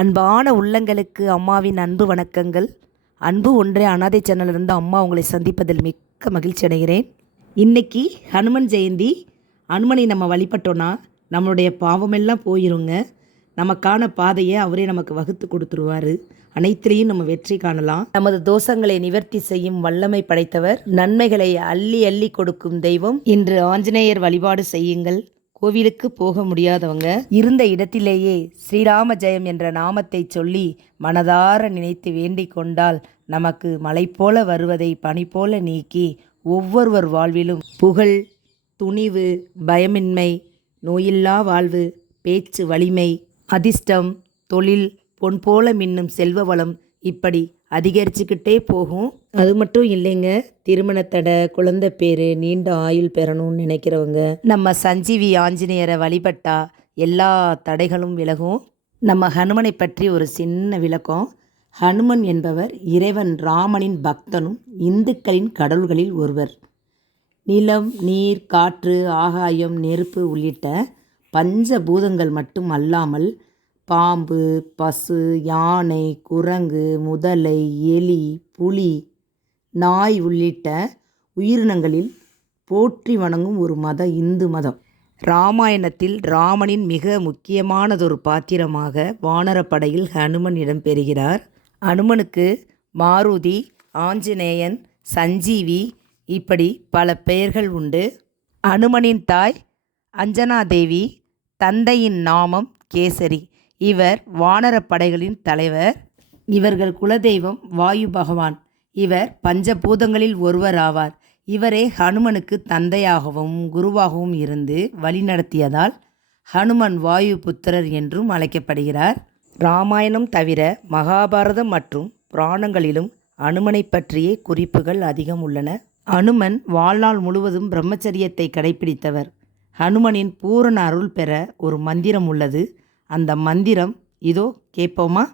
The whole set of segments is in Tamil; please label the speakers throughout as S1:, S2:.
S1: அன்பான உள்ளங்களுக்கு அம்மாவின் அன்பு வணக்கங்கள். அன்பு ஒன்றே அனாதை சேனலிருந்து அம்மா உங்களை சந்திப்பதில் மிக்க மகிழ்ச்சி அடைகிறேன். இன்னைக்கு ஹனுமன் ஜெயந்தி. ஹனுமனை நம்ம வழிபட்டோன்னா நம்மளுடைய பாவமெல்லாம் போயிருங்க. நமக்கான பாதையை அவரே நமக்கு வகுத்து கொடுத்துருவாரு. அனைத்திலையும் நம்ம வெற்றி காணலாம். நமது தோஷங்களை நிவர்த்தி செய்யும் வல்லமை படைத்தவர். நன்மைகளை அள்ளி அள்ளி கொடுக்கும் தெய்வம். இன்று ஆஞ்சநேயர் வழிபாடு செய்யுங்கள். கோவிலுக்கு போக முடியாதவங்க. இருந்த இடத்திலேயே ஸ்ரீராம ஜெயம் என்ற நாமத்தை சொல்லி மனதார நினைத்து வேண்டிக் கொண்டால் நமக்கு மலை போல வருவதை பனி போல நீக்கி ஒவ்வொருவர் வாழ்விலும் புகழ் துணிவு பயமின்மை நோயில்லா வாழ்வு பேச்சு வலிமை அதிர்ஷ்டம் தொழில் பொன் போல மின்னும் செல்வ வளம் இப்படி அதிகரிச்சுக்கிட்டே போகும். அது மட்டும் இல்லைங்க. திருமண தடை குழந்தை பேர் நீண்ட ஆயுள் பெறணும்னு நினைக்கிறவங்க. நம்ம சஞ்சீவி ஆஞ்சநேயரை வழிபட்டா எல்லா தடைகளும் விலகும். நம்ம ஹனுமனை பற்றி ஒரு சின்ன விளக்கம். ஹனுமன் என்பவர் இறைவன் ராமனின் பக்தனும் இந்துக்களின் கடவுள்களில் ஒருவர். நிலம் நீர் காற்று ஆகாயம் நெருப்பு உள்ளிட்ட பஞ்ச பூதங்கள் மட்டும் அல்லாமல் பாம்பு பசு யானை குரங்கு முதலை எலி புலி நாய் உள்ளிட்ட உயிரினங்களில் போற்றி வணங்கும் ஒரு மத இந்து மதம். ராமாயணத்தில் ராமனின் மிக முக்கியமானதொரு பாத்திரமாக வானரப்படையில் ஹனுமன் இடம்பெறுகிறார் ஹனுமனுக்கு மாருதி ஆஞ்சநேயன் சஞ்சீவி இப்படி பல பெயர்கள் உண்டு. அனுமனின் தாய் அஞ்சனாதேவி தந்தையின் நாமம் கேசரி. இவர் வானரப்படைகளின் தலைவர். இவர்கள் குலதெய்வம் வாயு பகவான். இவர் பஞ்சபூதங்களில் ஒருவர் ஆவார் இவரே ஹனுமனுக்கு தந்தையாகவும் குருவாகவும் இருந்து வழிநடத்தியதால் ஹனுமன் வாயு புத்திரர் என்றும் அழைக்கப்படுகிறார். ராமாயணம் தவிர மகாபாரதம் மற்றும் புராணங்களிலும் அனுமனை பற்றிய குறிப்புகள் அதிகம் உள்ளன. அனுமன் வாழ்நாள் முழுவதும் பிரம்மச்சரியத்தை கடைபிடித்தவர் ஹனுமனின் பூரண அருள் பெற ஒரு மந்திரம் உள்ளது. அந்த மந்திரம் இதோ கேட்போமா?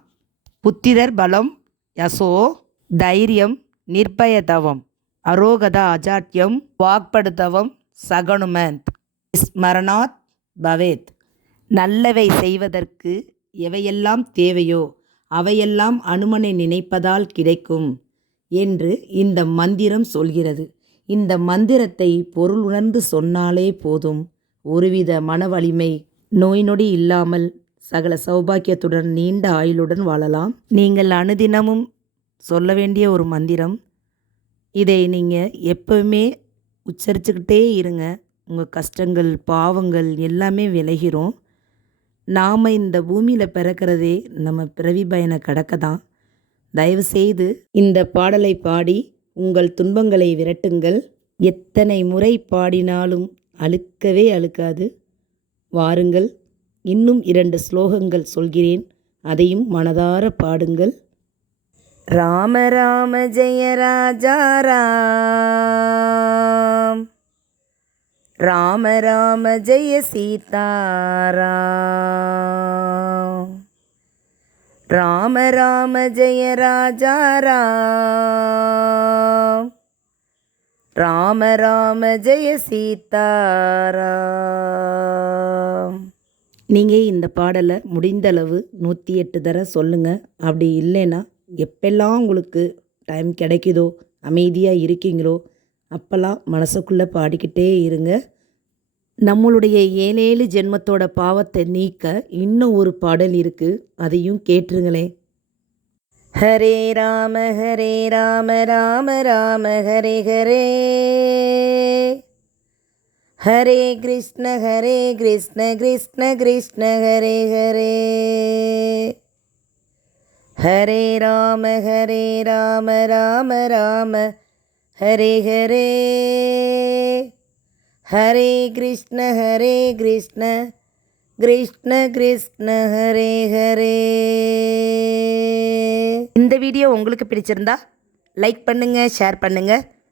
S1: புத்திரர் பலம் யசோ தைரியம் நிர்பயதவம் அரோகதா அஜாட்யம் வாக்படுத்தவம் சகனுமந்த் ஸ்மரணாத் பவேத். நல்லவை செய்வதற்கு எவையெல்லாம் தேவையோ அவையெல்லாம் அனுமனை நினைப்பதால் கிடைக்கும் என்று இந்த மந்திரம் சொல்கிறது. இந்த மந்திரத்தை பொருள் உணர்ந்து சொன்னாலே போதும். ஒருவித மன வலிமை நோய் நொடி இல்லாமல் சகல சௌபாக்கியத்துடன் நீண்ட ஆயுளுடன் வாழலாம். நீங்கள் அனுதினமும் சொல்ல வேண்டிய ஒரு மந்திரம். இதை நீங்கள் எப்பவுமே உச்சரிச்சுக்கிட்டே இருங்க. உங்கள் கஷ்டங்கள் பாவங்கள் எல்லாமே விளைகிறோம் நாம் இந்த பூமியில் பிறக்கிறதே நம்ம பிறவி பயனை கடக்க தான். தயவுசெய்து இந்த பாடலை பாடி உங்கள் துன்பங்களை விரட்டுங்கள். எத்தனை முறை பாடினாலும் அழுக்கவே அழுக்காது. வாருங்கள். இன்னும் இரண்டு ஸ்லோகங்கள் சொல்கிறேன். அதையும் மனதார பாடுங்கள். ராம ராம ஜெய ராஜா ராம். ராம ராம ஜெய சீதாராம் ராம. ராம ஜெய ராஜா ராம். ராம ராம ஜெய சீதாராம் நீங்கள் இந்த பாடலை முடிந்தளவு நூற்றி எட்டு தர சொல்லுங்கள் அப்படி இல்லைன்னா எப்பெல்லாம் உங்களுக்கு டைம் கிடைக்குதோ அமைதியாக இருக்கீங்களோ அப்போல்லாம் மனசுக்குள்ளே பாடிக்கிட்டே இருங்க. நம்மளுடைய ஏழேழு ஜென்மத்தோட பாவத்தை நீக்க இன்னும் ஒரு பாடல் இருக்குது அதையும் கேட்டுருங்களேன். ஹரே ராம ஹரே ராம ராம ராம ஹரே ஹரே. ஹரே கிருஷ்ண ஹரே கிருஷ்ண கிருஷ்ண கிருஷ்ண ஹரே ஹரே. ஹரே ராம ஹரே ராம ராம ராம ஹரே ஹரே. ஹரே கிருஷ்ண ஹரே கிருஷ்ண கிருஷ்ண கிருஷ்ண ஹரே ஹரே. இந்த வீடியோ உங்களுக்கு பிடிச்சிருந்தா லைக் பண்ணுங்கள் ஷேர் பண்ணுங்கள்